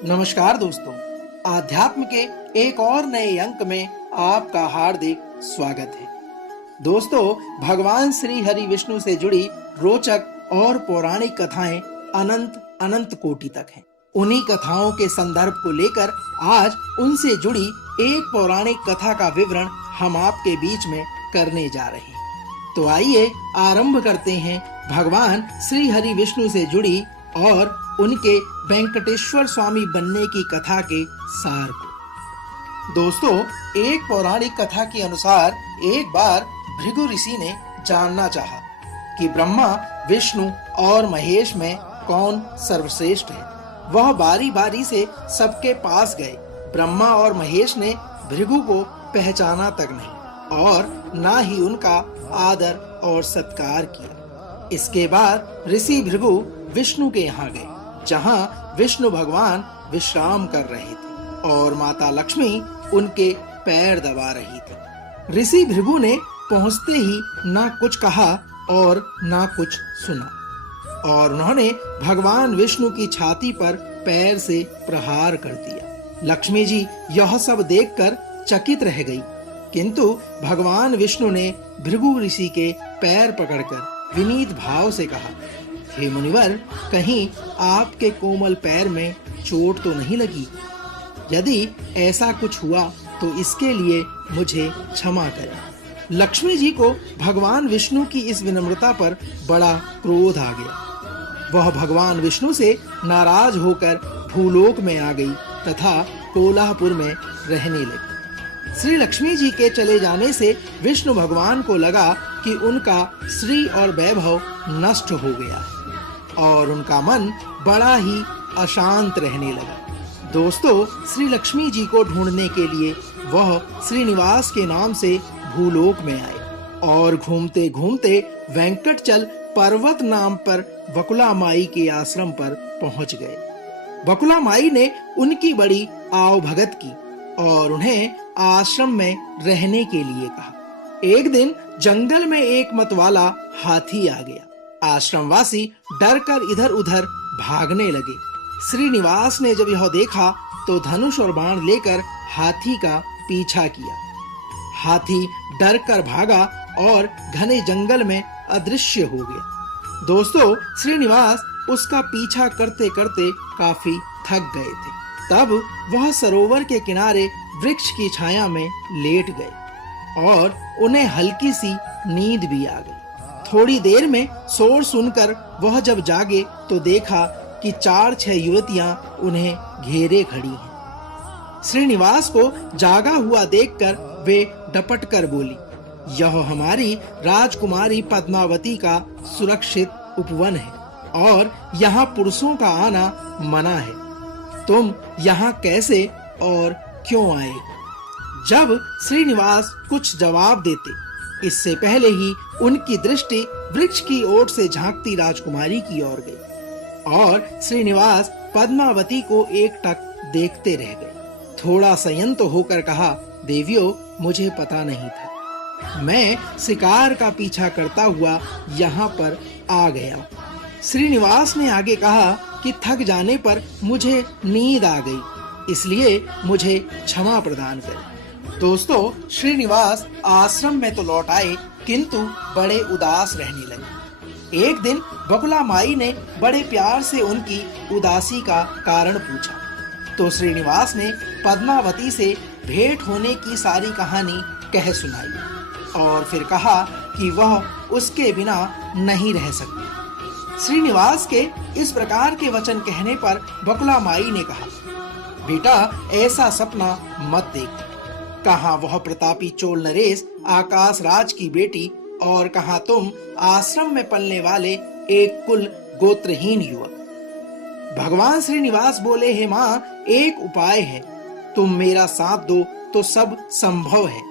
नमस्कार दोस्तों, आध्यात्म के एक और नए अंक में आपका हार्दिक स्वागत है। दोस्तों, भगवान श्री हरि विष्णु से जुड़ी रोचक और पौराणिक कथाएं अनंत अनंत कोटि तक हैं। उन्हीं कथाओं के संदर्भ को लेकर आज उनसे जुड़ी एक पौराणिक कथा का विवरण हम आपके बीच में करने जा रहे हैं। तो आइए आरंभ करते हैं भगवान श्री हरि विष्णु से जुड़ी और उनके वेंकटेश्वर स्वामी बनने की कथा के सार को। दोस्तों, एक पौराणिक कथा के अनुसार एक बार भृगु ऋषि ने जानना चाहा कि ब्रह्मा, विष्णु और महेश में कौन सर्वश्रेष्ठ है। वह बारी बारी से सबके पास गए। ब्रह्मा और महेश ने भृगु को पहचाना तक नहीं और ना ही उनका आदर और सत्कार किया। इसके बाद ऋषि भृगु विष्णु के यहाँ गए, जहाँ विष्णु भगवान विश्राम कर रहे थे और माता लक्ष्मी उनके पैर दबा रही थी। ऋषि भृगु ने पहुँचते ही ना कुछ कहा और ना कुछ सुना और उन्होंने भगवान विष्णु की छाती पर पैर से प्रहार कर दिया। लक्ष्मी जी यह सब देखकर चकित रह गई, किंतु भगवान विष्णु ने भृगु ऋषि के पैर पकड़कर विनीत भाव से कहा, हे मुनिवर, कहीं आपके कोमल पैर में चोट तो नहीं लगी? यदि ऐसा कुछ हुआ तो इसके लिए मुझे क्षमा करें। लक्ष्मी जी को भगवान विष्णु की इस विनम्रता पर बड़ा क्रोध आ गया। वह भगवान विष्णु से नाराज होकर भूलोक में आ गई तथा कोल्हापुर में रहने लगी। श्री लक्ष्मी जी के चले जाने से विष्णु भगवान को लगा कि उनका श्री और वैभव नष्ट हो गया है और उनका मन बड़ा ही अशांत रहने लगा। दोस्तों, श्री लक्ष्मी जी को ढूंढने के लिए वह श्रीनिवास के नाम से भूलोक में आए और घूमते घूमते वेंकटचल पर्वत नाम पर बकुला माई के आश्रम पर पहुंच गए। बकुला माई ने उनकी बड़ी आवभगत की और उन्हें आश्रम में रहने के लिए कहा। एक दिन जंगल में एक मतवाला हाथी आ गया। आश्रमवासी डरकर इधर उधर भागने लगे। श्रीनिवास ने जब यह देखा तो धनुष और बाण लेकर हाथी का पीछा किया। हाथी डरकर भागा और घने जंगल में अदृश्य हो गया। दोस्तों, श्रीनिवास उसका पीछा करते करते काफी थक गए थे। तब वह सरोवर के किनारे वृक्ष की छाया में लेट गए और उन्हें हल्की सी नींद भी आ गई। थोड़ी देर में शोर सुनकर वह जब जागे तो देखा कि 4-6 युवतियां उन्हें घेरे खड़ी हैं। श्रीनिवास को जागा हुआ देखकर वे डपट कर बोली, यह हमारी राजकुमारी पद्मावती का सुरक्षित उपवन है और यहाँ पुरुषों का आना मना है। तुम यहाँ कैसे और क्यों आए? जब श्रीनिवास कुछ जवाब देते, इससे पहले ही उनकी दृष्टि वृक्ष की ओर से झांकती राजकुमारी की ओर गई और श्रीनिवास पद्मावती को एकटक देखते रह गए। थोड़ा संयत होकर कहा, देवियों, मुझे पता नहीं था। मैं शिकार का पीछा करता हुआ यहाँ पर आ गया। श्रीनिवास ने आगे कहा कि थक जाने पर मुझे नींद आ गई, इसलिए मुझे क्षमा प्रदान करें। दोस्तों, श्रीनिवास आश्रम में तो लौट आए, किंतु बड़े उदास रहने लगे। एक दिन बकुला माई ने बड़े प्यार से उनकी उदासी का कारण पूछा तो श्रीनिवास ने पद्मावती से भेंट होने की सारी कहानी कह सुनाई और फिर कहा कि वह उसके बिना नहीं रह सकती। श्रीनिवास के इस प्रकार के वचन कहने पर बकुला माई ने कहा, बेटा, ऐसा सपना मत देख। कहाँ वह प्रतापी चोल नरेश आकाश राज की बेटी और कहाँ तुम आश्रम में पलने वाले एक कुल गोत्रहीन युवक। भगवान श्रीनिवास बोले, हे माँ, एक उपाय है, तुम मेरा साथ दो तो सब संभव है।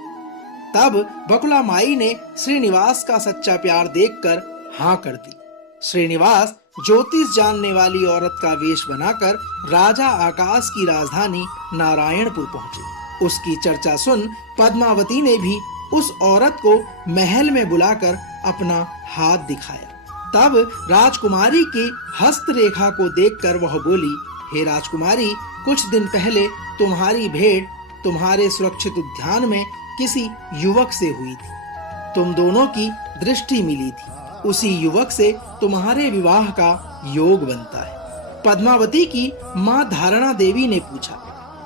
तब बकुला माई ने श्रीनिवास का सच्चा प्यार देखकर हाँ कर दी। श्रीनिवास ज्योतिष जानने वाली औरत का वेश बनाकर राजा आकाश की राजधानी नारायणपुर पहुंचे। उसकी चर्चा सुन पद्मावती ने भी उस औरत को महल में बुलाकर अपना हाथ दिखाया। तब राजकुमारी की हस्त रेखा को देखकर वह बोली, हे राजकुमारी, कुछ दिन पहले तुम्हारी भेंट तुम्हारे सुरक्षित उद्यान में किसी युवक से हुई थी। तुम दोनों की दृष्टि मिली थी। उसी युवक से तुम्हारे विवाह का योग बनता है। पद्मावती की माँ धारणा देवी ने पूछा,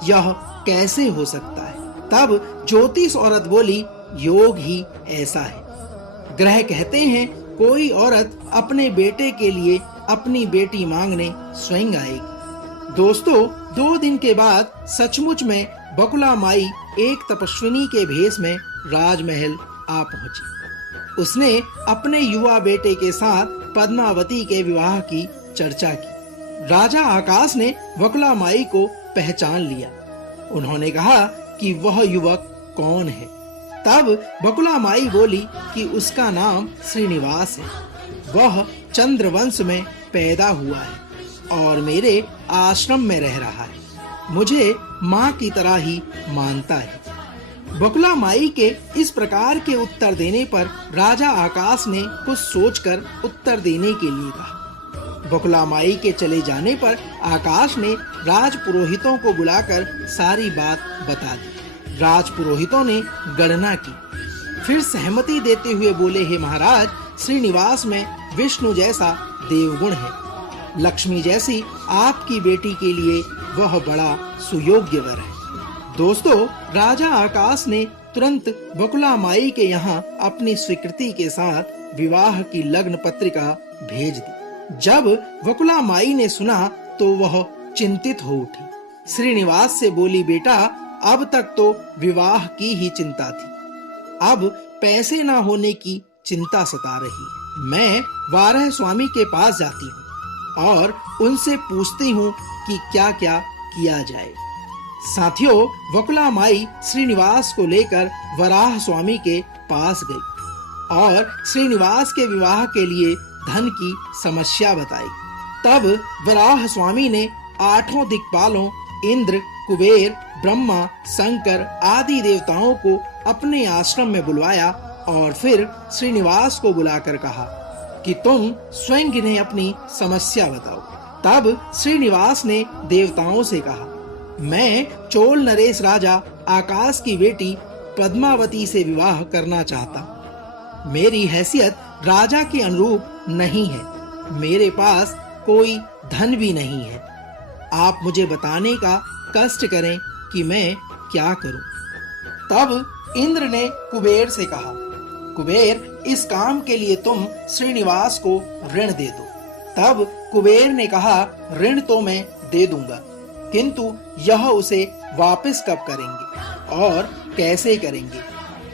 यह कैसे हो सकता है? तब ज्योतिष औरत बोली, योग ही ऐसा है। ग्रह कहते हैं कोई औरत अपने बेटे के लिए अपनी बेटी मांगने स्वयं आएगी। दोस्तों, 2 दिन के बाद सचमुच में बकुला माई एक तपस्विनी के भेष में राजमहल आ पहुंची। उसने अपने युवा बेटे के साथ पद्मावती के विवाह की चर्चा की। राजा आकाश ने बकुला माई को पहचान लिया। उन्होंने कहा कि वह युवक कौन है। तब बकुला माई बोली कि उसका नाम श्रीनिवास है। वह चंद्रवंश में पैदा हुआ है और मेरे आश्रम में रह रहा है। मुझे माँ की तरह ही मानता है। बकुला माई के इस प्रकार के उत्तर देने पर राजा आकाश ने कुछ सोचकर उत्तर देने के लिए कहा। बकुला माई के चले जाने पर आकाश ने राजपुरोहितों को बुलाकर सारी बात बता दी। राजपुरोहितों ने गणना की, फिर सहमति देते हुए बोले, हे महाराज, श्रीनिवास में विष्णु जैसा देवगुण है। लक्ष्मी जैसी आपकी बेटी के लिए वह बड़ा सुयोग्य वर है। दोस्तों, राजा आकाश ने तुरंत बकुला माई के यहाँ अपनी स्वीकृति के साथ विवाह की लग्न पत्रिका भेज दी। जब बकुला माई ने सुना तो वह चिंतित हो उठी। श्रीनिवास से बोली, बेटा, अब तक तो विवाह की ही चिंता थी, अब पैसे ना होने की चिंता सता रही है। मैं वाराह स्वामी के पास जाती हूँ और उनसे पूछती हूँ कि क्या क्या किया जाए। साथियों, बकुला माई श्रीनिवास को लेकर वराह स्वामी के पास गई और श्रीनिवास के विवाह के लिए धन की समस्या बताई। तब वराह स्वामी ने 8 दिक्पालों इंद्र, कुबेर, ब्रह्मा, शंकर आदि देवताओं को अपने आश्रम में बुलवाया और फिर श्रीनिवास को बुलाकर कहा कि तुम स्वयं इन्हें अपनी समस्या बताओ। तब श्रीनिवास ने देवताओं से कहा, मैं चोल नरेश राजा आकाश की बेटी पद्मावती से विवाह करना चाहता हूँ। मेरी हैसियत राजा के अनुरूप नहीं है। मेरे पास कोई धन भी नहीं है। आप मुझे बताने का कष्ट करें कि मैं क्या करूं। तब इंद्र ने कुबेर से कहा, कुबेर, इस काम के लिए तुम श्रीनिवास को ऋण दे दो। तब कुबेर ने कहा, ऋण तो मैं दे दूंगा, किंतु यह उसे वापस कब करेंगे और कैसे करेंगे,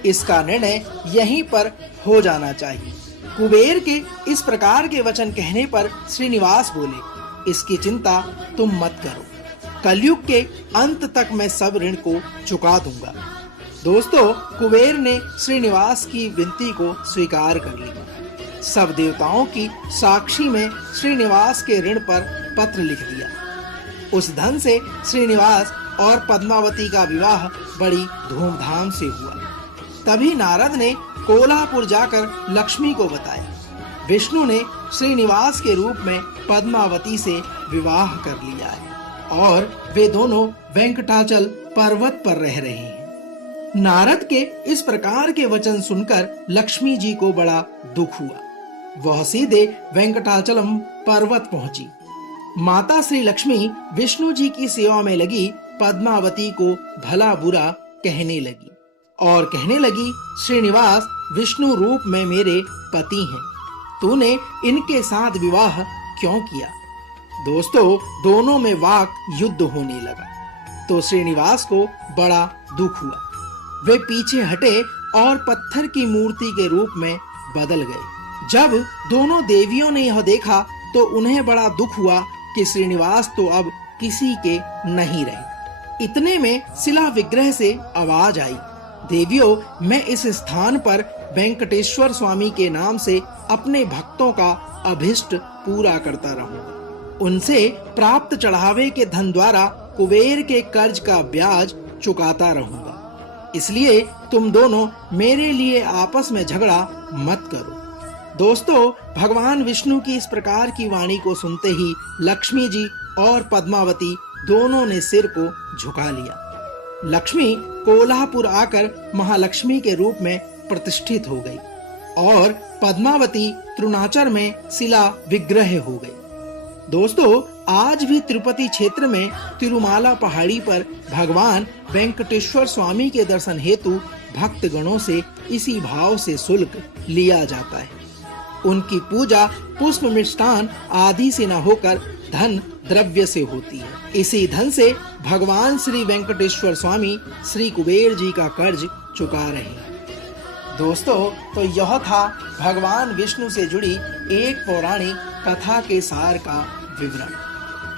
इसका निर्णय यहीं पर हो जाना चाहिए। कुबेर के इस प्रकार के वचन कहने पर श्रीनिवास बोले, इसकी चिंता तुम मत करो, कलयुग के अंत तक मैं सब ऋण को चुका दूंगा। दोस्तों, कुबेर ने श्रीनिवास की विनती को स्वीकार कर लिया। सब देवताओं की साक्षी में श्रीनिवास के ऋण पर पत्र लिख दिया। उस धन से श्रीनिवास और पद्मावती का विवाह बड़ी धूमधाम से हुआ। तभी नारद ने कोल्हापुर जाकर लक्ष्मी को बताया, विष्णु ने श्रीनिवास के रूप में पद्मावती से विवाह कर लिया है और वे दोनों वेंकटाचल पर्वत पर रह रहे हैं। नारद के इस प्रकार के वचन सुनकर लक्ष्मी जी को बड़ा दुख हुआ। वह सीधे वेंकटाचलम पर्वत पहुंची। माता श्री लक्ष्मी विष्णु जी की सेवा में लगी पद्मावती को भला बुरा कहने लगी और कहने लगी, श्रीनिवास विष्णु रूप में मेरे पति हैं, तूने इनके साथ विवाह क्यों किया। दोस्तों, दोनों में वाक युद्ध होने लगा तो श्रीनिवास को बड़ा दुख हुआ। वे पीछे हटे और पत्थर की मूर्ति के रूप में बदल गए। जब दोनों देवियों ने यह देखा तो उन्हें बड़ा दुख हुआ कि श्रीनिवास तो अब किसी के नहीं रहे। इतने में शिला विग्रह से आवाज आई, देवियों, मैं इस स्थान पर वेंकटेश्वर स्वामी के नाम से अपने भक्तों का अभिष्ट पूरा करता रहूंगा। उनसे प्राप्त चढ़ावे के धन द्वारा कुबेर के कर्ज का ब्याज चुकाता रहूंगा। इसलिए तुम दोनों मेरे लिए आपस में झगड़ा मत करो। दोस्तों, भगवान विष्णु की इस प्रकार की वाणी को सुनते ही लक्ष्मी जी और पद्मावती दोनों ने सिर को झुका लिया। लक्ष्मी कोल्हापुर आकर महालक्ष्मी के रूप में प्रतिष्ठित हो गई और पद्मावती तृणाचर में शिला विग्रह हो गई। दोस्तों, आज भी तिरुपति क्षेत्र में तिरुमाला पहाड़ी पर भगवान वेंकटेश्वर स्वामी के दर्शन हेतु भक्तगणों से इसी भाव से शुल्क लिया जाता है। उनकी पूजा पुष्प मिष्टान आदि से न होकर धन द्रव्य से होती है। इसी धन से भगवान श्री वेंकटेश्वर स्वामी श्री कुबेर जी का कर्ज चुका रहे हैं। दोस्तों, तो यह था भगवान विष्णु से जुड़ी एक पौराणिक कथा के सार का विवरण।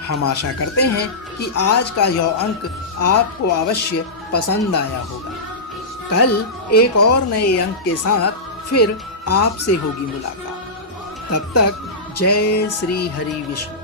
हम आशा करते हैं कि आज का यह अंक आपको अवश्य पसंद आया होगा। कल एक और नए अंक के साथ फिर आपसे होगी मुलाकात। तब तक जय श्री हरि विष्णु।